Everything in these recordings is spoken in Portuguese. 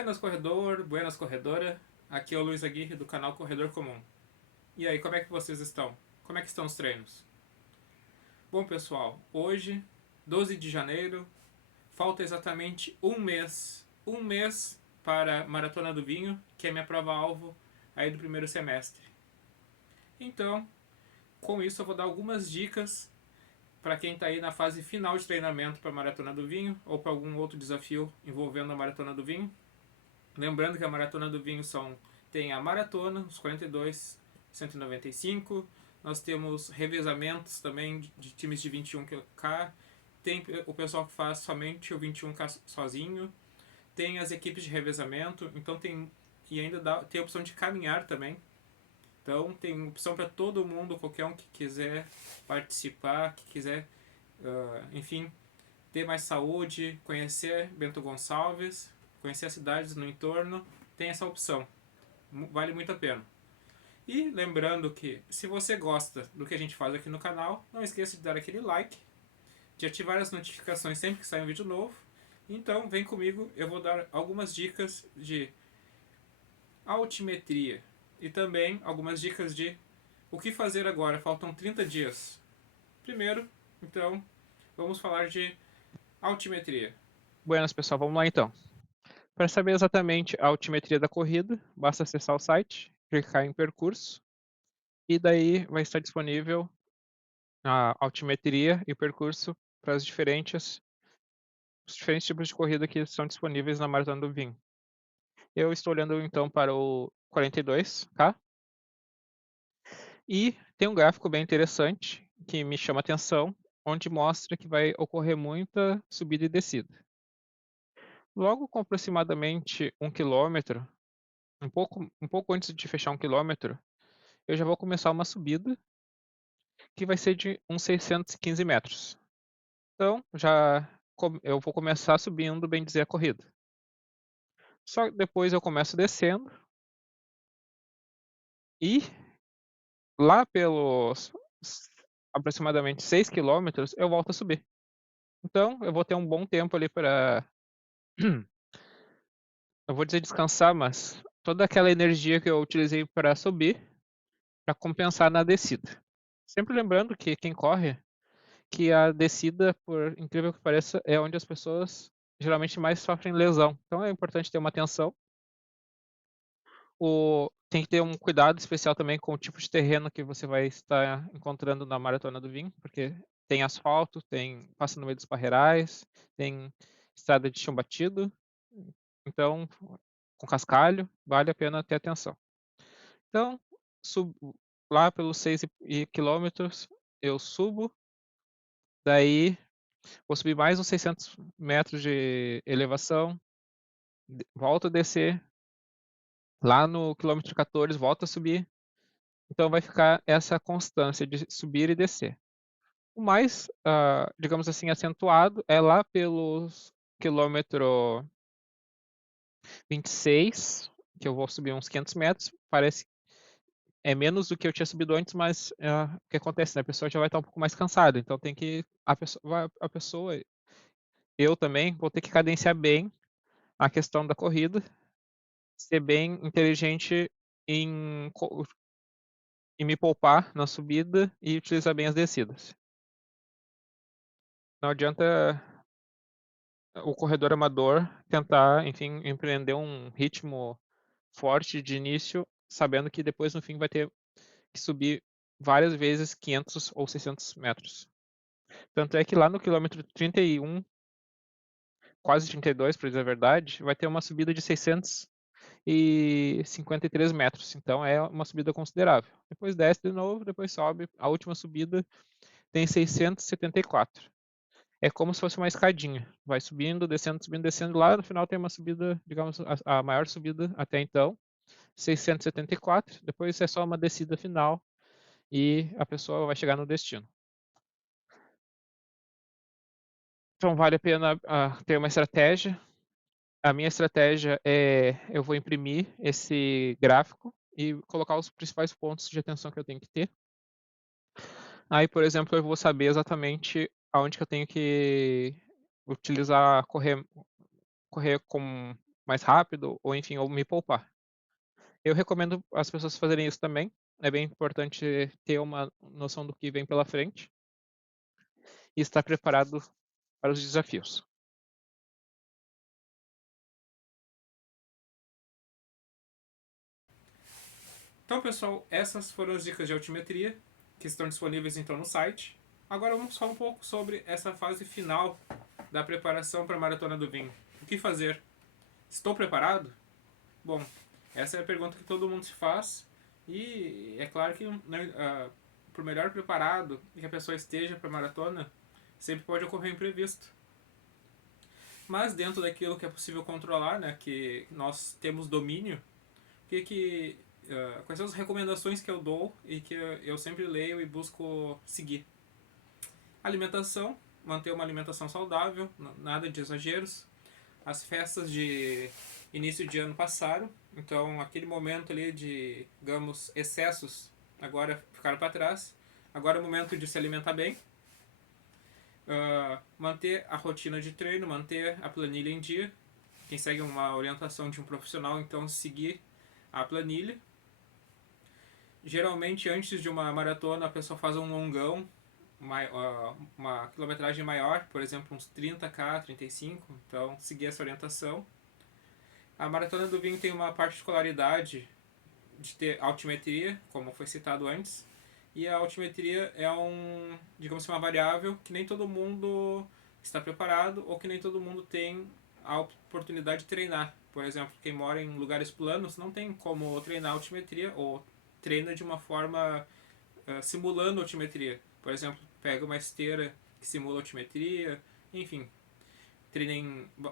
Buenas corredor, buenas corredora. Aqui é o Luiz Aguirre do canal Corredor Comum. E aí, como é que vocês estão? Como é que estão os treinos? Bom, pessoal, hoje, 12 de janeiro, falta exatamente um mês para a Maratona do Vinho, que é minha prova-alvo aí do primeiro semestre. Então, com isso eu vou dar algumas dicas para quem está aí na fase final de treinamento para a Maratona do Vinho ou para algum outro desafio envolvendo a Maratona do Vinho. Lembrando que a Maratona do Vinho tem a maratona, os 42, 195. Nós temos revezamentos também de times de 21K. Tem o pessoal que faz somente o 21K sozinho. Tem as equipes de revezamento. Então e ainda tem a opção de caminhar também. Então tem opção para todo mundo, qualquer um que quiser participar, que quiser, enfim, ter mais saúde, conhecer Bento Gonçalves, conhecer as cidades no entorno, tem essa opção. Vale muito a pena. E lembrando que se você gosta do que a gente faz aqui no canal, não esqueça de dar aquele like, de ativar as notificações sempre que sai um vídeo novo. Então vem comigo, eu vou dar algumas dicas de altimetria e também algumas dicas de o que fazer agora. Faltam 30 dias. Primeiro, então, vamos falar de altimetria. Buenas, pessoal, vamos lá então. Para saber exatamente a altimetria da corrida, basta acessar o site, clicar em percurso e daí vai estar disponível a altimetria e o percurso para os diferentes tipos de corrida que são disponíveis na Maratona do Vinho. Eu estou olhando então para o 42K e tem um gráfico bem interessante que me chama a atenção, onde mostra que vai ocorrer muita subida e descida. Logo com aproximadamente 1 km, um pouco antes de fechar 1 km, eu já vou começar uma subida que vai ser de uns 615 metros. Então, eu vou começar subindo, bem dizer, a corrida. Só que depois eu começo descendo e lá pelos aproximadamente 6 km eu volto a subir. Então, eu vou ter um bom tempo ali para, eu vou dizer descansar, mas toda aquela energia que eu utilizei para subir, para compensar na descida. Sempre lembrando que quem corre, que a descida, por incrível que pareça, é onde as pessoas geralmente mais sofrem lesão. Então é importante ter uma atenção. Tem que ter um cuidado especial também com o tipo de terreno que você vai estar encontrando na Maratona do Vinho, porque tem asfalto, passa no meio dos parreirais, tem estrada de chão batido, então com cascalho, vale a pena ter atenção. Então, lá pelos 6 quilômetros, eu subo, daí vou subir mais uns 600 metros de elevação, volto a descer, lá no quilômetro 14 volto a subir, então vai ficar essa constância de subir e descer. O mais, digamos assim, acentuado é lá pelos quilômetro 26, que eu vou subir uns 500 metros, parece é menos do que eu tinha subido antes, mas o que acontece, né? A pessoa já vai estar um pouco mais cansada, então tem que eu também vou ter que cadenciar bem a questão da corrida, ser bem inteligente em, em me poupar na subida e utilizar bem as descidas. Não adianta o corredor amador tentar, enfim, empreender um ritmo forte de início, sabendo que depois no fim vai ter que subir várias vezes 500 ou 600 metros. Tanto é que lá no quilômetro 31, quase 32, para dizer a verdade, vai ter uma subida de 653 metros. Então é uma subida considerável. Depois desce de novo, depois sobe. A última subida tem 674. É como se fosse uma escadinha. Vai subindo, descendo, subindo, descendo. Lá no final tem uma subida, digamos, a maior subida até então, 674. Depois é só uma descida final e a pessoa vai chegar no destino. Então vale a pena ter uma estratégia. A minha estratégia é eu vou imprimir esse gráfico e colocar os principais pontos de atenção que eu tenho que ter. Aí, por exemplo, eu vou saber exatamente aonde que eu tenho que utilizar correr com mais rápido, ou enfim, ou me poupar. Eu recomendo as pessoas fazerem isso também. É bem importante ter uma noção do que vem pela frente e estar preparado para os desafios. Então, pessoal, essas foram as dicas de altimetria que estão disponíveis então no site. Agora vamos falar um pouco sobre essa fase final da preparação para a Maratona do Vinho. O que fazer? Estou preparado? Bom, essa é a pergunta que todo mundo se faz e é claro que por melhor preparado que a pessoa esteja para a maratona, sempre pode ocorrer imprevisto. Mas dentro daquilo que é possível controlar, né, que nós temos domínio, quais são as recomendações que eu dou e que eu sempre leio e busco seguir? Alimentação, manter uma alimentação saudável, nada de exageros. As festas de início de ano passaram, então aquele momento ali de, digamos, excessos agora ficaram para trás. Agora é o momento de se alimentar bem, manter a rotina de treino, manter a planilha em dia. Quem segue uma orientação de um profissional, então seguir a planilha. Geralmente antes de uma maratona a pessoa faz um longão, uma quilometragem maior, por exemplo uns 30km, 35, então seguir essa orientação. A Maratona do Vinho tem uma particularidade de ter altimetria, como foi citado antes, e a altimetria é digamos assim, uma variável que nem todo mundo está preparado ou que nem todo mundo tem a oportunidade de treinar. Por exemplo, quem mora em lugares planos não tem como treinar altimetria ou treina de uma forma simulando altimetria. Por exemplo, pega uma esteira que simula altimetria, enfim,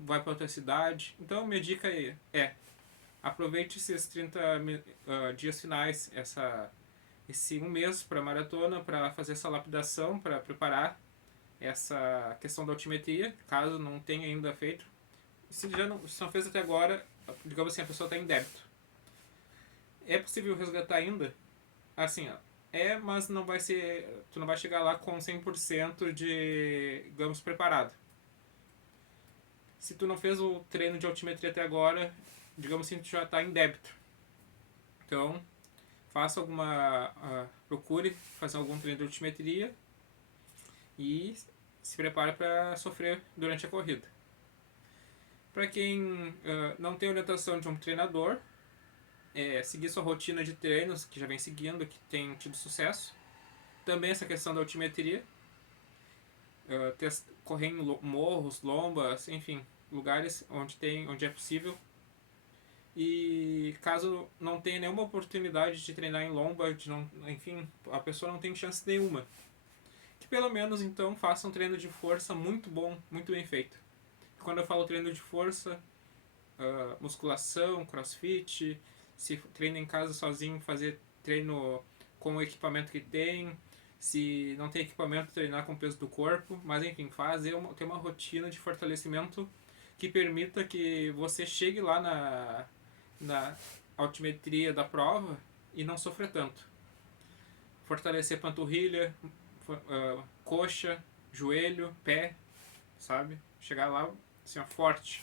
vai para outra cidade. Então, minha dica é aproveite esses 30 dias finais, esse um mês para a maratona, para fazer essa lapidação, para preparar essa questão da altimetria, caso não tenha ainda feito. Se não fez até agora, digamos assim, a pessoa está em débito. É possível resgatar ainda? Assim, ó, mas não vai ser, tu não vai chegar lá com 100% de, digamos, preparado. Se tu não fez o treino de altimetria até agora, digamos assim, tu já está em débito. Então, faça procure fazer algum treino de altimetria e se prepare para sofrer durante a corrida. Para quem não tem orientação de um treinador, seguir sua rotina de treinos, que já vem seguindo, que tem tido sucesso. Também essa questão da altimetria, correr em morros, lombas, enfim, lugares onde é possível. E caso não tenha nenhuma oportunidade de treinar em lomba, enfim, a pessoa não tem chance nenhuma, que pelo menos então faça um treino de força muito bom, muito bem feito. Quando eu falo treino de força, musculação, crossfit, se treina em casa sozinho, fazer treino com o equipamento que tem, se não tem equipamento, treinar com o peso do corpo, mas enfim, ter uma rotina de fortalecimento que permita que você chegue lá na altimetria da prova e não sofra tanto. Fortalecer panturrilha, coxa, joelho, pé, sabe? Chegar lá assim, forte.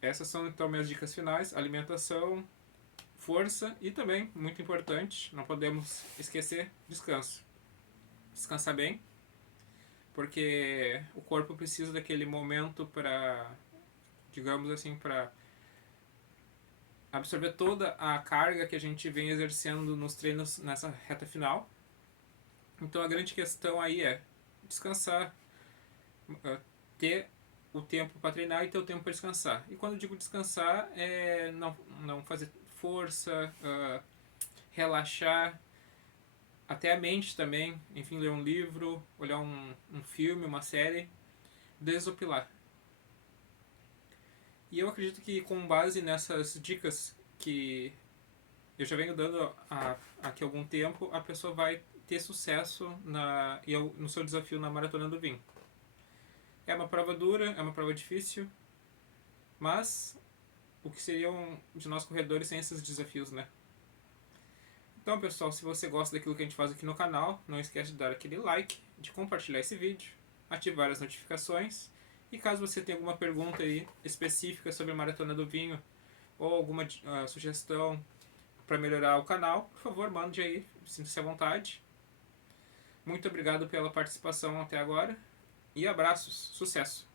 Essas são então minhas dicas finais: alimentação, força e também, muito importante, não podemos esquecer, descanso. Descansar bem, porque o corpo precisa daquele momento para, digamos assim, para absorver toda a carga que a gente vem exercendo nos treinos nessa reta final. Então a grande questão aí é descansar, ter o tempo para treinar e ter o tempo para descansar. E quando eu digo descansar, é não fazer força, relaxar, até a mente também, enfim, ler um livro, olhar um filme, uma série, desopilar. E eu acredito que com base nessas dicas que eu já venho dando aqui há algum tempo, a pessoa vai ter sucesso no seu desafio na Maratona do Vinho. É uma prova dura, é uma prova difícil, mas o que seriam de nós corredores sem esses desafios, né? Então, pessoal, se você gosta daquilo que a gente faz aqui no canal, não esquece de dar aquele like, de compartilhar esse vídeo, ativar as notificações E caso você tenha alguma pergunta aí específica sobre a Maratona do Vinho ou alguma sugestão para melhorar o canal, por favor, mande aí, sinta-se à vontade. Muito obrigado pela participação até agora e abraços, sucesso!